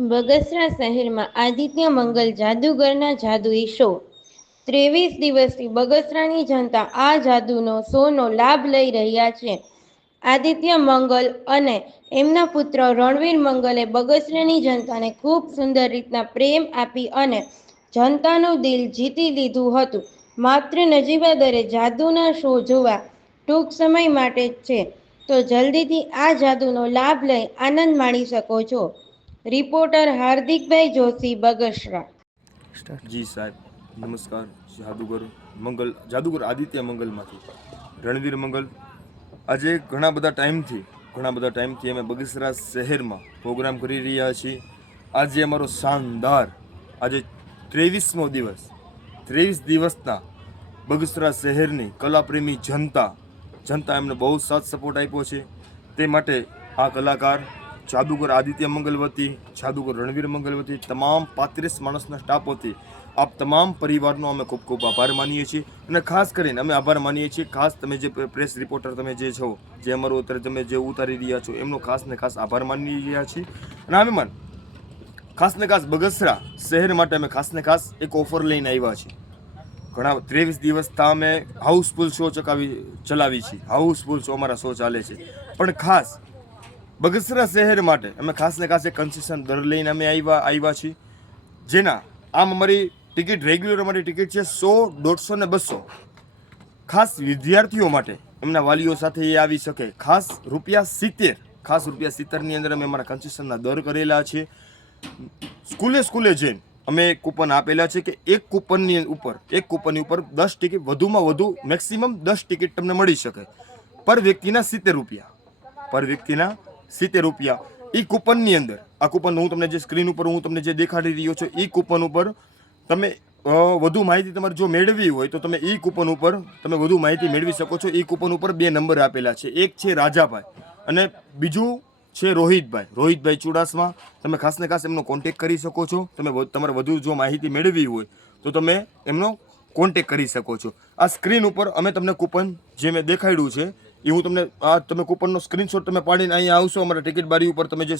બગસરા શહેરમાં આદિત્ય મંગલ જાદુગરના જાદુઈ શો 23 દિવસથી બગસરાની જનતા આ જાદુનો શોનો લાભ લઈ રહ્યા છે. આદિત્ય મંગલ અને એમના પુત્ર રણવીર મંગલે બગસરાની જનતાને ખૂબ સુંદર રીતના પ્રેમ આપી અને જનતાનું દિલ જીતી લીધું હતું. માત્ર નજીવા દરે જાદુના શો જોવા ટૂંક સમય માટે જ છે, તો જલ્દીથી આ જાદુનો લાભ લઈ આનંદ માણી શકો છો. રિપોર્ટર હાર્દિકભાઈ જોશી, બગસરા. જી સાહેબ, નમસ્કાર. જાદુગર આદિત્ય મંગલમાંથી રણવીર મંગલ. આજે ઘણા બધા ટાઈમથી અમે બગસરા શહેરમાં પ્રોગ્રામ કરી રહ્યા છીએ. આજે અમારો શાનદાર, આજે 23મો દિવસ. 23 દિવસના બગસરા શહેરની કલાપ્રેમી જનતા એમને બહુ સાથ સપોર્ટ આપ્યો છે. તે માટે આ કલાકાર જાદુગર આદિત્ય મંગલ વતી, જાદુગર રણવીર મંગલ વતી, તમામ 35 માણસના સ્ટાફ વતી આપ તમામ પરિવારનો અમે ખૂબ ખૂબ આભાર માનીએ છીએ. અને ખાસ કરીને અમે આભાર માનીએ છીએ, ખાસ તમે જે પ્રેસ રિપોર્ટર તમે જે છો, જે અમારું અત્યારે તમે જે ઉતારી રહ્યા છો, એમનો ખાસ ને ખાસ આભાર માની રહ્યા છીએ. અને અમે ખાસ ને ખાસ બગસરા શહેર માટે અમે ખાસ ને ખાસ એક ઓફર લઈને આવ્યા છીએ. ઘણા 23 દિવસથી અમે હાઉસફુલ શો ચલાવી છીએ. હાઉસફુલ શો અમારા શો ચાલે છે. પણ ખાસ બગસરા શહેર માટે અમે ખાસ ને ખાસ એક કન્સેશન દર લઈને અમે આવ્યા છીએ. જેના આમ અમારી ટિકિટ રેગ્યુલર અમારી ટિકિટ છે 100, 150 ને 200. ખાસ વિદ્યાર્થીઓ માટે એમના વાલીઓ સાથે એ આવી શકે. ખાસ ₹70ની અંદર અમે અમારા કન્સેશનના દર કરેલા છે. સ્કૂલે જઈને અમે કૂપન આપેલા છે કે એક કૂપનની ઉપર 10 ટિકિટ, વધુમાં વધુ મેક્સિમમ 10 ટિકિટ તમને મળી શકે. પર વ્યક્તિના ₹70. એ કૂપનની અંદર, આ કૂપન હું તમને જે સ્ક્રીન ઉપર હું તમને જે દેખાડી રહ્યો છું, એ કૂપન ઉપર તમે વધુ માહિતી તમારે જો મેળવવી હોય તો તમે એ કૂપન ઉપર તમે વધુ માહિતી મેળવી શકો છો. એ કૂપન ઉપર 2 નંબર આપેલા છે. એક છે રાજાભાઈ અને બીજું છે રોહિતભાઈ ચુડાસમા. તમે ખાસ ને ખાસ એમનો કોન્ટેક કરી શકો છો. તમારે વધુ જો માહિતી મેળવવી હોય તો તમે એમનો કોન્ટેક કરી શકો છો. આ સ્ક્રીન ઉપર અમે તમને કૂપન જે મેં દેખાડ્યું છે એ હું તમને તમે કૂપનનો સ્ક્રીનશોટ તમે પાડીને અહીંયા આવશો, અમારા ટિકિટ બારી ઉપર તમે જે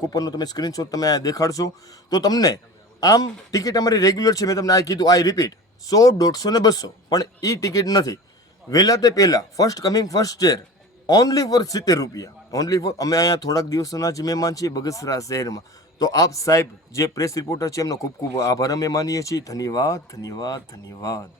કૂપનનો તમે સ્ક્રીનશોટ તમે દેખાડશો તો તમને આમ ટિકિટ અમારી રેગ્યુલર છે. મેં તમને આ કીધું, આઈ રિપીટ, 100, 150 ને 200. પણ એ ટિકિટ નથી. વહેલા તે પહેલાં first coming first chair, only for ₹70. Only for. અમે અહીંયા થોડાક દિવસોના જ મહેમાન છીએ બગસરા શહેરમાં. તો આપ સાહેબ જે પ્રેસ રિપોર્ટર છે એમનો ખૂબ ખૂબ આભાર અમે માનીએ છીએ. ધન્યવાદ.